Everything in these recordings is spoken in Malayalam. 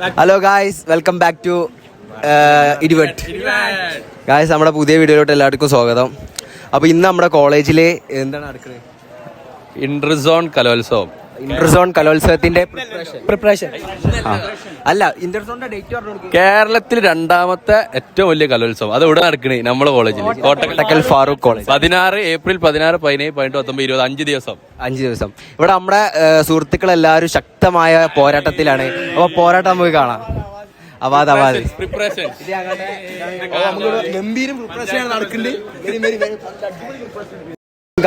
Hello guys, welcome back to Idivettu. Guys, നമ്മുടെ പുതിയ വീഡിയോയിലോട്ട് എല്ലാവർക്കും സ്വാഗതം. അപ്പോൾ ഇന്ന് നമ്മുടെ കോളേജിൽ എന്താണ് നടക്കുന്നത്? ഇന്റർസോൺ കലോത്സവം. ഇന്റർസോൺ കലോത്സവത്തിന്റെ പ്രിപ്പറേഷൻ അല്ല, ഇന്റർസോണിന്റെ ഡേറ്റ് പറഞ്ഞു. കേരളത്തിൽ രണ്ടാമത്തെ ഏറ്റവും വലിയ കലോത്സവം അത് ഇവിടെ നടക്കണേ നമ്മുടെ കോളേജിൽ, കോട്ടക്കൽ ഫാറൂഖ് കോളേജ്. 16 ഏപ്രിൽ 16, 17, 18, 19, 20 5 ദിവസം. 5 ദിവസം ഇവിടെ നമ്മുടെ സുഹൃത്തുക്കളെല്ലാവരും ശക്തമായ പോരാട്ടത്തിലാണ്. അപ്പോൾ പോരാട്ടം നമുക്ക് കാണാം. അവാദ് പ്രിപ്പറേഷൻ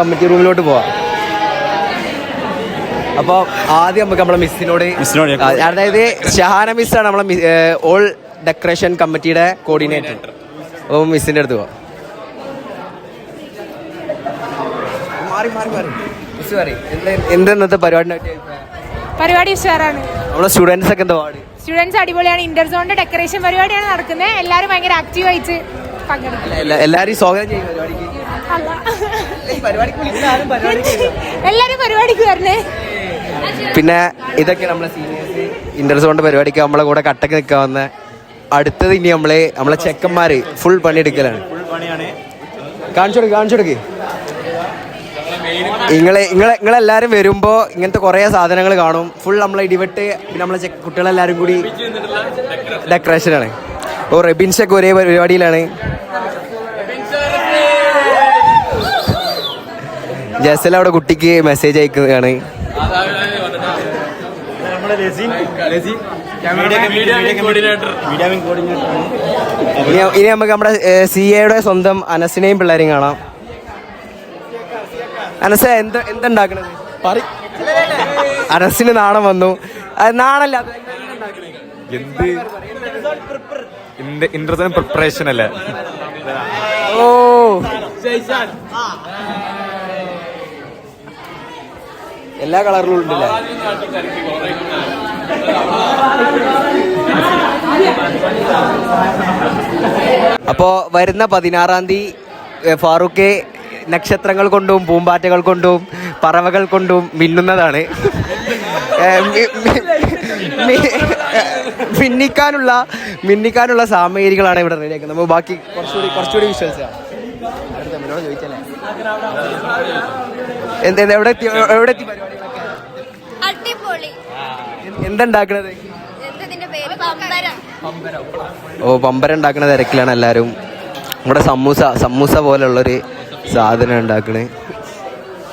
കമ്മിറ്റി റൂമിലോട്ട് പോവാം. അപ്പോൾ ആദ്യം നമുക്ക് നമ്മളെ മിസ്സിനോട്, അതായത് ഷഹാന മിസ്സാണ് നമ്മളെ ഓൾ ഡെക്കറേഷൻ കമ്മിറ്റിയുടെ കോർഡിനേറ്റർ. അപ്പോൾ മിസ്സിൻ്റെ അടുത്ത് പോവാം. മിസ് പറയും എന്തെന്നത്തെ പരിപാടി ഉഷാറാണ്. നമ്മളെ സ്റ്റുഡൻസ് ഒക്കെ എന്താ പാട്? സ്റ്റുഡൻസ് അടിപൊളിയാണ്. ഇന്റർസോണിന്റെ ഡെക്കറേഷൻ പരിപാടിയാണ് നടക്കുന്നത്. എല്ലാവരും ഭയങ്കര ആക്റ്റീവ് ആയിട്ട് പങ്കെടുക്കും. എല്ലാവരും സ്വാഗതം ചെയ്യും എല്ലാരും പരിപാടിക്ക് വരണേ. പിന്നെ ഇതൊക്കെ നമ്മളെ സീനിയേഴ്സ് ഇന്റർസോണിന്റെ പരിപാടിക്ക് നമ്മളെ കൂടെ കട്ടക്ക് നിൽക്കാൻ വന്ന. അടുത്തത് ഇനി നമ്മളെ ചെക്കന്മാര് ഫുൾ പണിയെടുക്കലാണ്. കാണിച്ചു കൊടുക്ക്. നിങ്ങളെല്ലാരും വരുമ്പോ ഇങ്ങനത്തെ കുറെ സാധനങ്ങൾ കാണും. ഫുൾ നമ്മളെ ഇടിവെട്ട്, പിന്നെ നമ്മളെ കുട്ടികളെല്ലാരും കൂടി ഡെക്കറേഷനാണ്. ഓ, റെബിൻഷൊക്കെ ഒരേ പരിപാടിയിലാണ്. ജസൽ അവിടെ കുട്ടിക്ക് മെസ്സേജ് അയക്കുകയാണ്. ഇനി നമുക്ക് നമ്മുടെ CAയുടെ സ്വന്തം അനസിനെയും പിള്ളേരെയും കാണാം. അനസ എന്തുണ്ടാക്കണത്? അനസിന് നാണം വന്നു. നാണല്ല, ഇന്റർസോൺ പ്രിപ്പറേഷൻ അല്ലേ? ഓ, എല്ലാ കളറിലും ഉണ്ടല്ലേ? അപ്പോൾ വരുന്ന 16-ാം തീയതി ഫാറൂഖ് നക്ഷത്രങ്ങൾ കൊണ്ടും പൂമ്പാറ്റകൾ കൊണ്ടും പറവകൾ കൊണ്ടും മിന്നുന്നതാണ്. മിന്നിക്കാനുള്ള സാമഗ്രികളാണ് ഇവിടെ റെഡിയാക്കുന്നത്. നമുക്ക് ബാക്കി കുറച്ചുകൂടി വിശ്വസിക്കാം. ചോദിച്ചല്ലേ എവിടെ എത്തി എന്തുണ്ടാക്കണത്? ഓ, പമ്പര ഉണ്ടാക്കുന്ന തിരക്കിലാണ് എല്ലാവരും. നമ്മുടെ സമൂസ പോലുള്ളൊരു സാധനം ഉണ്ടാക്കണേ.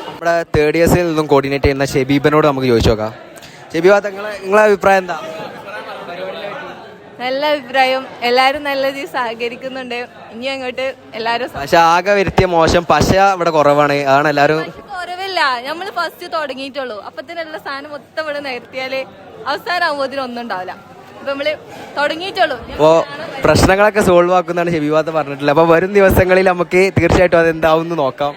നമ്മുടെ 3rd ഇയേഴ്സിൽ നിന്നും കോർഡിനേറ്റ് ചെയ്യുന്ന ഷെബീബിനോട് നമുക്ക് ചോദിച്ചു നോക്കാം. ഷെബീബ, നിങ്ങളെ അഭിപ്രായം എന്താ? നല്ല അഭിപ്രായം. എല്ലാരും നല്ല രീതിയിൽ സഹകരിക്കുന്നുണ്ട്. ഇനി അങ്ങോട്ട് എല്ലാരും. പക്ഷെ ആകെ വരുത്തിയ മോശം പശ ഇവിടെ കുറവാണ്. അതാണ് എല്ലാരും. കുറവില്ല, നമ്മള് ഫസ്റ്റ് തുടങ്ങിയിട്ടുള്ളൂ. അപ്പത്തിനുള്ള സാധനം മൊത്തം ഇവിടെ നിർത്തിയാല് അവസാനം ആകുമ്പോഴത്തേനും ഒന്നും ഉണ്ടാവില്ല. അപ്പൊ നമ്മള് തുടങ്ങിയിട്ടുള്ളൂ. അപ്പോ പ്രശ്നങ്ങളൊക്കെ സോൾവ് ആക്കുന്നതാണ് ഷെബീബാത്ത പറഞ്ഞിട്ടില്ല. അപ്പൊ വരും ദിവസങ്ങളിൽ നമുക്ക് തീർച്ചയായിട്ടും അതെന്താവും നോക്കാം.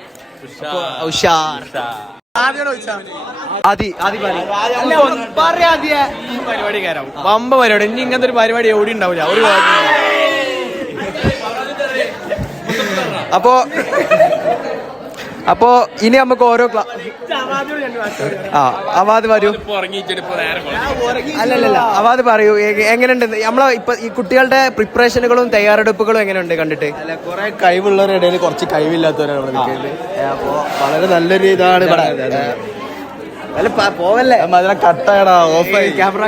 പമ്പ പരിപാടി ഇനി ഇങ്ങനത്തെ ഒരു പരിപാടി എവിടെ ഉണ്ടാവില്ല. അപ്പോ ഇനി നമുക്ക് ഓരോ അവാദ് വരൂ. അല്ലല്ല, അവാദ് പറയൂ, എങ്ങനെയുണ്ട് നമ്മളെ ഇപ്പൊ ഈ കുട്ടികളുടെ പ്രിപ്പറേഷനുകളും തയ്യാറെടുപ്പുകളും എങ്ങനെയുണ്ട് കണ്ടിട്ട്? കുറെ കഴിവുള്ളവരുടെ ഇടയിൽ കുറച്ച് കഴിവില്ലാത്തവരാണ് നിൽക്കുന്നത്. അപ്പോ വളരെ നല്ലൊരു ഇതാണ് പോവല്ലേ? അതിനെ കട്ടായടാ, ഓഫായി ക്യാമറ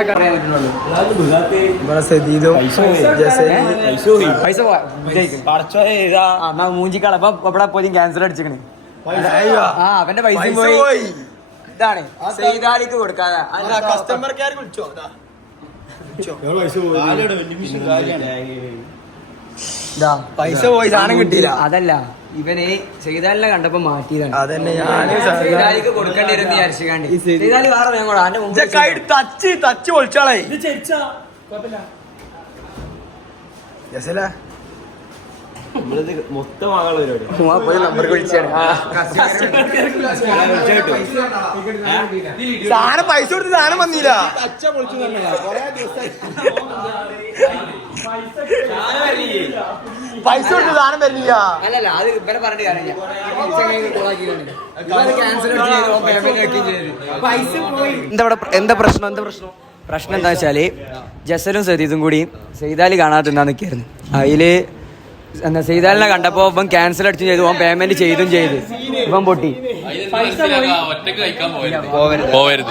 മൂഞ്ചിക്കാള. അപ്പൊ ഇവിടെ പോയി ക്യാൻസർ അടിച്ചിക്കണേ. അവന്റെ പൈസ പോയി. ഇതാണ് സെയ്താലിക്ക് കൊടുക്കാതെ കസ്റ്റമർ കെയർ വിളിച്ചോ. പൈസ പോയി, സാധനം കിട്ടിയില്ല. അതല്ല, ഇവനെ സെയ്താലിനെ കണ്ടപ്പോ മാറ്റിയതാണ്. അതന്നെ സെയ്താലിക്ക് കൊടുക്കേണ്ടി വരും വിചാരിച്ചാണ്ട്. സെയ്താലി വേറെ തച്ച് പൊളിച്ചാളേ. മൊത്തം നമ്പർ വിളിച്ചാണ്. സാധനം പൈസ കൊടുത്ത് സാധനം വന്നില്ല. പൈസ കൊടുത്ത് സാധനം വരുന്നില്ല. അല്ലല്ല, അത് ഇവരെ പറഞ്ഞിട്ട് കാര്യമില്ല. എന്താ പ്രശ്നം? പ്രശ്നം എന്താ വെച്ചാല് ജസലും സദീദും കൂടി സെയ്താലി കാണാതെ നിൽക്കായിരുന്നു. അതില് എന്താ സെയ്താലിനെ കണ്ടപ്പോ ഇവൻ ക്യാൻസൽ അടിച്ചും ചെയ്തു, ഇവൻ പേയ്മെന്റ് ചെയ്തും ചെയ്ത് ഇവൻ പൊട്ടി. ഒറ്റക്ക് കഴിക്കാൻ പോവരുത്.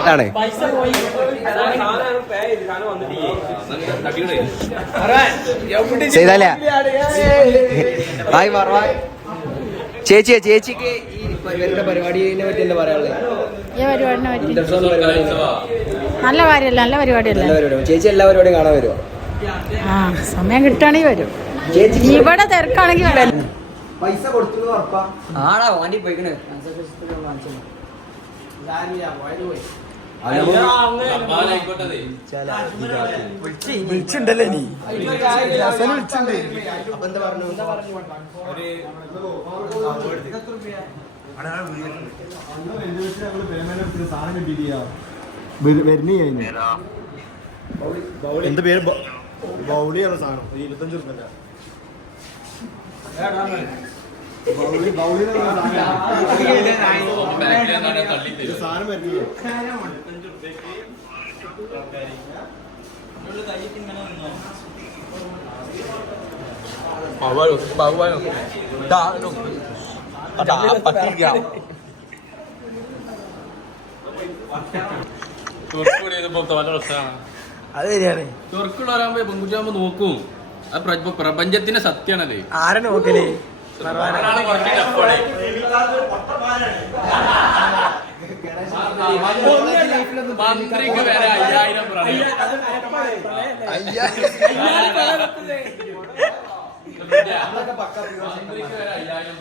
ചെയ്താലേ ചേച്ചിക്ക് ഈ ഇവരുടെ പരിപാടിനെ പറ്റി എന്താ പറയാനുള്ളത്? ഈ പരിപാടിനെ പറ്റി നല്ല കാര്യമല്ല, നല്ല പരിപാടിയല്ല. ചേച്ചി എല്ലാ പരിപാടിയും കാണാൻ വരുമോ? ആ, സമയം കിട്ടുകയാണെങ്കിൽ വരും. ഇവിടെ തിരക്കാണെങ്കിൽ വരാം. പൈസ കൊടുത്തു ഉറപ്പാ? ആടാ വാണ്ടി പോയിക്കണ്. വിളിച്ചിണ്ടല്ലേ നീ? എന്ത് പേര്? ബൗളിയാണ് സാധനം. 25 റുപ്യ. സാധനം വരുന്നില്ല. അത് ശരിയാണ്. തുറക്കുള്ളവരാകുമ്പോ പെൺകുട്ടിയാകുമ്പോ നോക്കും. അത് പ്രപഞ്ചത്തിന്റെ സത്യാണല്ലേ. ആരെ നോക്കലേ? മന്ത്രിക്ക് വരെ 5000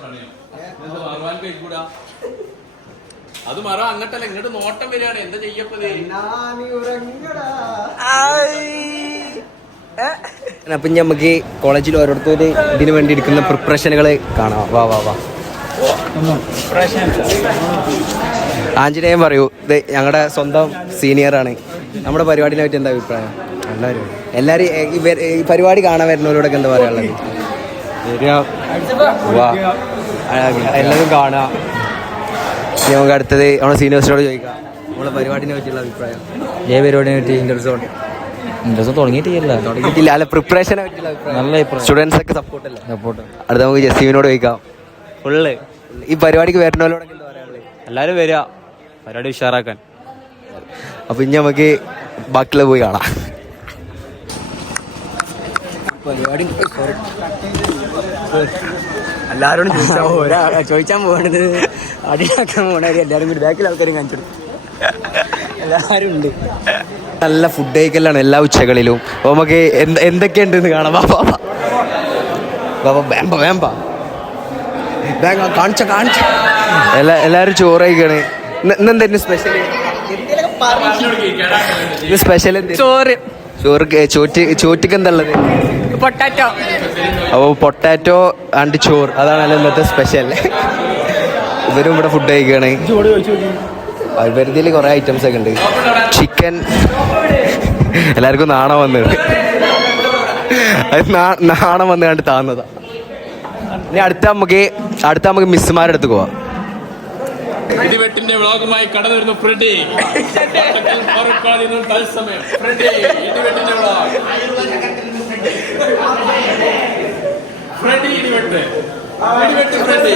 പ്രണയം. ഭഗവാൻ കഴിക്കൂടാ. അത് മറ അങ്ങട്ടല്ല ഇങ്ങോട്ട് നോട്ടം വരികയാണ്. എന്താ ചെയ്യപ്പത്? അപ്പം നമുക്ക് കോളേജിൽ ഓരോരുത്തർ ഇതിനു വേണ്ടി എടുക്കുന്ന പ്രിപ്പറേഷനുകൾ കാണാം. വാ വാ വാ. ആഞ്ജനേയം പറയൂ. ഇത് ഞങ്ങളുടെ സ്വന്തം സീനിയറാണ്. നമ്മുടെ പരിപാടിനെ പറ്റി എന്താ അഭിപ്രായം? എല്ലാവരും ഈ പരിപാടി കാണാൻ വരുന്നവരോടൊക്കെ എന്താ പറയാനുള്ളത്? വാ, എല്ലാവരും കാണാം. നമുക്ക് അടുത്തത് നമ്മുടെ സീനിയേഴ്സിനോട് ചോദിക്കാം നമ്മുടെ പരിപാടിനെ പറ്റിയുള്ള അഭിപ്രായം. ഏ പരിപാടിനെ പറ്റി? ഇന്റർസോൺ തുടങ്ങിയിട്ടില്ല. അല്ല, പ്രിപ്പറേഷനെ പറ്റിയുള്ള അഭിപ്രായം. നല്ല അഭിപ്രായം. സ്റ്റുഡൻസ് ഒക്കെ സപ്പോർട്ട് അല്ലേ? അടുത്ത നമുക്ക് ജസീമിനോട് ചോദിക്കാം. ഫുള്ള് ഈ പരിപാടിക്ക് വരുന്നവരോടൊക്കെ എന്താ പറയാനുള്ളത്? എല്ലാരും വരിക പരിപാടി ഉഷാറാക്കാൻ. അപ്പൊ ഇനി നമുക്ക് ബാക്കിയുള്ള പോയി കാണാം. എല്ലാരോടും ചോദിച്ചാൻ പോകണത് അടിയാക്കാൻ പോകണവര് എല്ലാരും കൂടി ബാക്കിൽ ആൾക്കാരും കാണിച്ചു. എല്ലാരും ഉണ്ട്. നല്ല ഫുഡ് കഴിക്കലാണ് എല്ലാ ഉച്ചകളിലും. അപ്പൊ നമുക്ക് എന്തൊക്കെയുണ്ടെന്ന് കാണാം. കാണിച്ച എല്ലാരും ചോറ് കഴിക്കണേ. ഇന്നെന്തായിരുന്നു സ്പെഷ്യൽ? സ്പെഷ്യൽ ചോറ്റിക്ക് എന്താ ഉള്ളത്? പൊട്ടാറ്റോ. അപ്പോൾ പൊട്ടാറ്റോ ആൻഡ് ചോറ്, അതാണല്ലോ ഇന്നത്തെ സ്പെഷ്യൽ. ഇവരും ഇവിടെ ഫുഡ് കഴിക്കുകയാണ്. ഇവരുതിൽ കുറേ ഐറ്റംസ് ഒക്കെ ഉണ്ട്. ചിക്കൻ എല്ലാവർക്കും നാണം വന്നത്. അത് നാണം വന്ന് കണ്ട് താന്നതാ. ഇനി അടുത്ത നമുക്ക് മിസ്സുമാരുടെ അടുത്ത് പോവാം. ഇടിവെട്ടിന്റെ വ്ളോഗുമായി കടന്നു വരുന്നു ഫ്രെഡി. തത്സമയം ഫ്രെഡി ഇടിവെട്ടിന്റെ വ്ളോഗ്. Freddy Idivettu Freddy.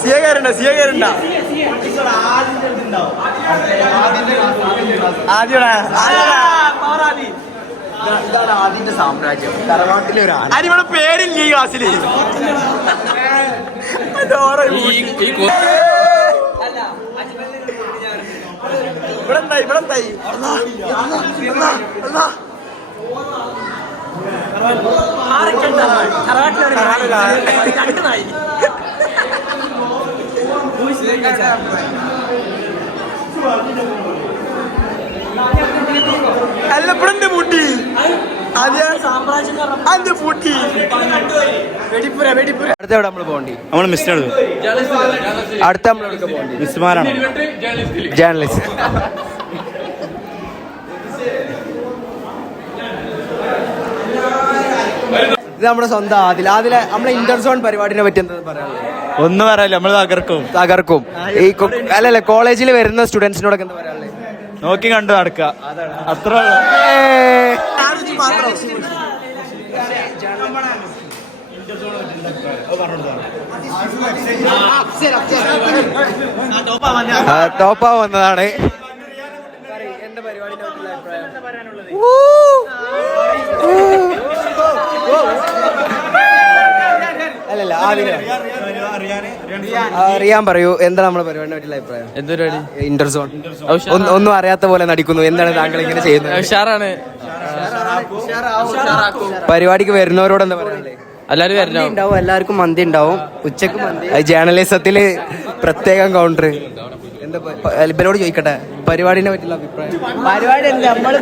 സിയകാരണ്ട ഇതാണ് ആദ്യത്തെ സാമ്രാജ്യം. തറവാട്ടിലെ ഒരു ആന. പേരില്ല ഈ ക്ലാസ്സിൽ. ഇവിടെ അല്ല ഇവിടെ പൂട്ടി. പൂട്ടി. അടുത്ത എവിടെ നമ്മൾ പോകണ്ടി? നമ്മൾ മിസ്റ്റർ അടുത്ത നമ്മളെടുക്ക പോകണ്ടി? മിസ്മാരാണ്. ജേർണലിസ്റ്റ്. ഇത് നമ്മുടെ സ്വന്തം ആദില. നമ്മളെ ഇന്റർസോൺ പരിപാടിനെ പറ്റി എന്താ പറയാനുള്ളത്? ഒന്നും പറയാനില്ല, നമ്മൾ തകർക്കും. ഈ അല്ലല്ല കോളേജിൽ വരുന്ന സ്റ്റുഡൻസിനോടൊക്കെ എന്താ പറയാനുള്ളത്? നോക്കി കണ്ടു നടക്കുക അത്ര ടോപ്പാ വന്നതാണ്. അല്ലല്ല അറിയാൻ പറയൂ, എന്താണ് നമ്മുടെ പരിപാടിനെ പറ്റിയുള്ള അഭിപ്രായം? എന്തൊരു ഇന്റർസോൺ ഒന്നും അറിയാത്ത പോലെ നടിക്കുന്നു. എന്താണ് താങ്കൾ ഇങ്ങനെ ചെയ്യുന്നത്? ഉഷാറാണ്. പരിപാടിക്ക് വരുന്നവരോട് എന്താ പറയാനുള്ളത്? എല്ലാരും ഉണ്ടാവും, എല്ലാവർക്കും മന്തി ഉണ്ടാവും. ഉച്ചക്ക് മന്തി. ജേർണലിസത്തില് പ്രത്യേകം കൗണ്ടർ. എന്താ ഇവരോട് ചോദിക്കട്ടെ, പരിപാടിനെ പറ്റിയുള്ള അഭിപ്രായം? പരിപാടി നമ്മള്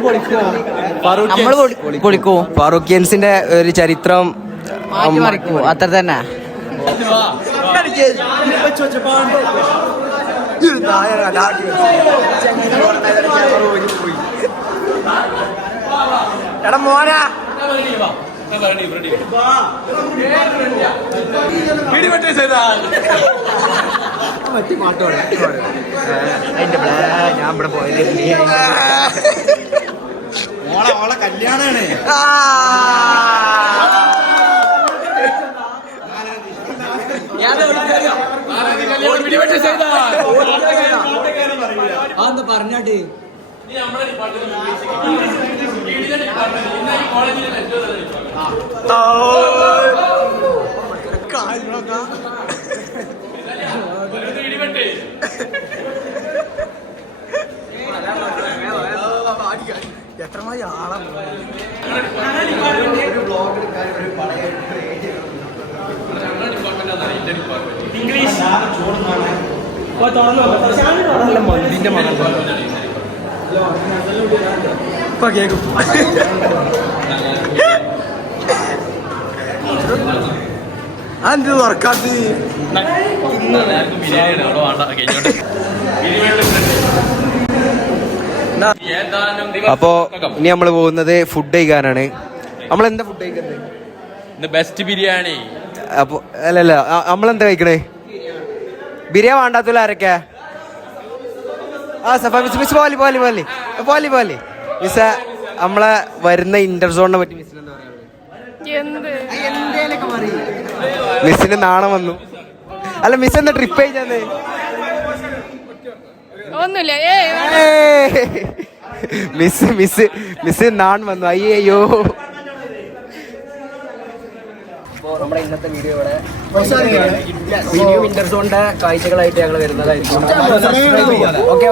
പൊളിക്കോ. ഫാറൂഖിയൻസിന്റെ ഒരു ചരിത്രം അത്ര തന്നെ. എടാ മോനാ ഞാൻ ഇവിടെ പോയത് കല്യാണാണ്. പറഞ്ഞാട്ട് എത്രമായി ആളാ മന്തിന്റെ മകൾ ഇപ്പൊ കേക്കും. അതെന്ത് വർക്കാത്ത് അപ്പോ ഇനി നമ്മള് പോകുന്നത് ഫുഡ് കഴിക്കാനാണ്. നമ്മളെന്താ ഫുഡ് കഴിക്കുന്നത്? ബെസ്റ്റ് ബിരിയാണി. അപ്പൊ അല്ലല്ല, നമ്മളെന്താ കഴിക്കണേ? ബിരിയാണി വേണ്ടാത്തല്ല ആരൊക്കെ? മിസ് പോലെ മിസ് നമ്മളെ വരുന്ന ഇന്റർസോണിനെ പറ്റി മിസ്സിന് എന്താ പറയാനുള്ളത്? മിസ്സിന് നാണം വന്നു. അല്ല മിസ് എന്താ ട്രിപ്പ് കഴിച്ചത്? ഒന്നുമില്ല. മിസ് നാൺ വന്നു. അയ്യോ. നമ്മുടെ ഇന്നത്തെ വീഡിയോ ഇവിടെ ഇന്റർസോണിന്റെ കാഴ്ചകളായിട്ട് ഞങ്ങൾ വരുന്നതായിരിക്കും. ഓക്കെ.